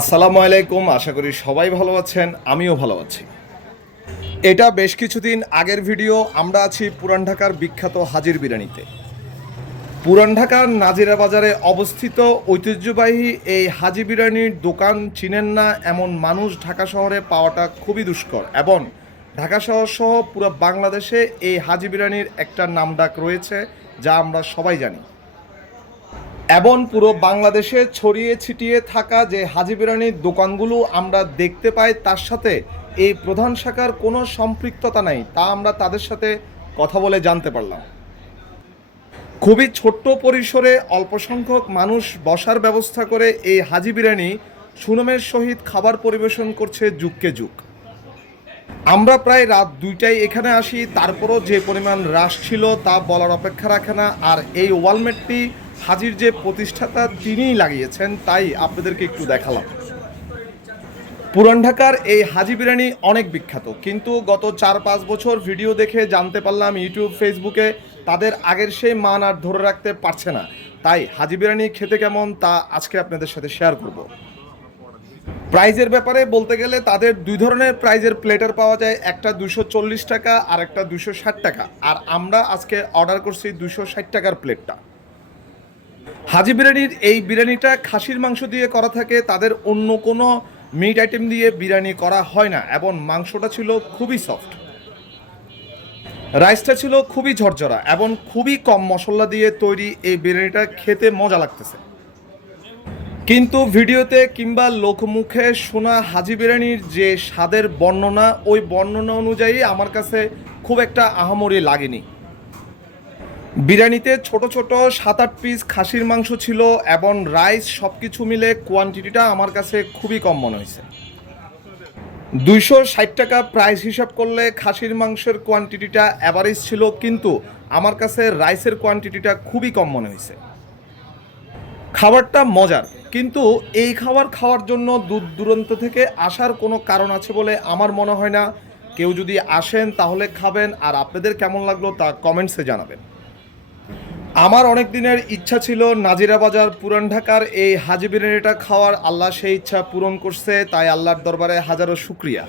আসসালামু আলাইকুম, আশা করি সবাই ভালো আছেন, আমিও ভালো আছি। এটা বেশ কিছুদিন আগের ভিডিও, আমরা আছি পুরান ঢাকার বিখ্যাত হাজির বিরিয়ানিতে। পুরান ঢাকার নাজিরা বাজারে অবস্থিত ঐতিহ্যবাহী এই হাজি বিরিয়ানির দোকান চিনেন না এমন মানুষ ঢাকা শহরে পাওয়াটা খুবই দুষ্কর এবং ঢাকা শহর সহ পুরো বাংলাদেশে এই হাজি বিরিয়ানির একটা নামডাক রয়েছে, যা আমরা সবাই জানি। এবং পুরো বাংলাদেশে ছড়িয়ে ছিটিয়ে থাকা যে হাজি বিরিয়ানির দোকানগুলো আমরা দেখতে পাই, তার সাথে এই প্রধান শাখার কোনো সম্পৃক্ততা নাই, তা আমরা তাদের সাথে কথা বলে জানতে পারলাম। খুবই ছোট্ট পরিসরে অল্প সংখ্যক মানুষ বসার ব্যবস্থা করে এই হাজি বিরিয়ানি সুনামের সহিত খাবার পরিবেশন করছে যুগকে যুগ। আমরা প্রায় রাত দুইটায় এখানে আসি, তারপরও যে পরিমাণ হ্রাস ছিল তা বলার অপেক্ষা রাখে না, আর এই ওয়ালমেটটি হাজির যে প্রতিষ্ঠাতা তিনিই লাগিয়েছেন, তাই আপনাদেরকে একটু দেখালাম। পুরান ঢাকার এই হাজি বিরিয়ানি অনেক বিখ্যাত, কিন্তু গত চার পাঁচ বছর ভিডিও দেখে জানতে পারলাম, ইউটিউব, ফেসবুকে তাদের আগের সেই মান আর ধরে রাখতে পারছে না। তাই হাজি বিরিয়ানি খেতে কেমন তা আজকে আপনাদের সাথে শেয়ার করব। প্রাইজের ব্যাপারে বলতে গেলে তাদের দুই ধরনের প্রাইজের প্লেটার পাওয়া যায়, একটা দুশো চল্লিশ টাকা আর একটা দুশো ষাট টাকা। আর আমরা আজকে অর্ডার করছি দুশো ষাট টাকার প্লেটটা। হাজি বিরিয়ানির এই বিরিয়ানিটা খাসির মাংস দিয়ে করা থাকে, তাদের অন্য কোনো মিট আইটেম দিয়ে বিরিয়ানি করা হয় না, এবং মাংসটা ছিল খুবই সফট রাইসটা ছিল খুবই ঝরঝরা, এবং খুবই কম মশলা দিয়ে তৈরি এই বিরিয়ানিটা খেতে মজা লাগতেছে। কিন্তু ভিডিওতে কিংবা লোকমুখে শোনা হাজি বিরিয়ানির যে স্বাদের বর্ণনা, ওই বর্ণনা অনুযায়ী আমার কাছে খুব একটা আহামরি লাগেনি। বিরিয়ানিতে ছোট ছোট সাত আট পিস খাসির মাংস ছিল এবং রাইস সব কিছু মিলে কোয়ান্টিটিটা আমার কাছে খুবই কম মনে হয়েছে। দুইশো ষাট টাকা প্রাইস হিসাব করলে খাসির মাংসের কোয়ান্টিটিটা অ্যাভারেজ ছিল, কিন্তু আমার কাছে রাইসের কোয়ান্টিটিটা খুবই কম মনে হয়েছে। খাবারটা মজার, কিন্তু এই খাবার খাওয়ার জন্য দূর দূরান্ত থেকে আসার কোনো কারণ আছে বলে আমার মনে হয় না। কেউ যদি আসেন তাহলে খাবেন, আর আপনাদের কেমন লাগল তা কমেন্টসে জানাবেন। আমার অনেক দিনের ইচ্ছা ছিল নাজিরা বাজার পুরান ঢাকার এই হাজি বিরিয়ানিটা খাওয়ার। আল্লাহ সেই ইচ্ছা পূরণ করছে, তাই আল্লাহর দরবারে হাজারো শুক্রিয়া।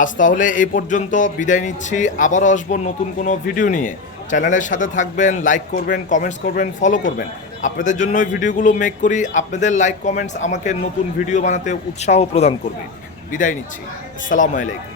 আজ তাহলে এই পর্যন্ত বিদায় নিচ্ছি, আবারও আসব নতুন কোনো ভিডিও নিয়ে। চ্যানেলের সাথে থাকবেন, লাইক করবেন, কমেন্টস করবেন, ফলো করবেন। আপনাদের জন্য ভিডিওগুলো মেক করি, আপনাদের লাইক, কমেন্টস আমাকে নতুন ভিডিও বানাতে উৎসাহ প্রদান করবে। বিদায় নিচ্ছি। আসসালামু আলাইকুম।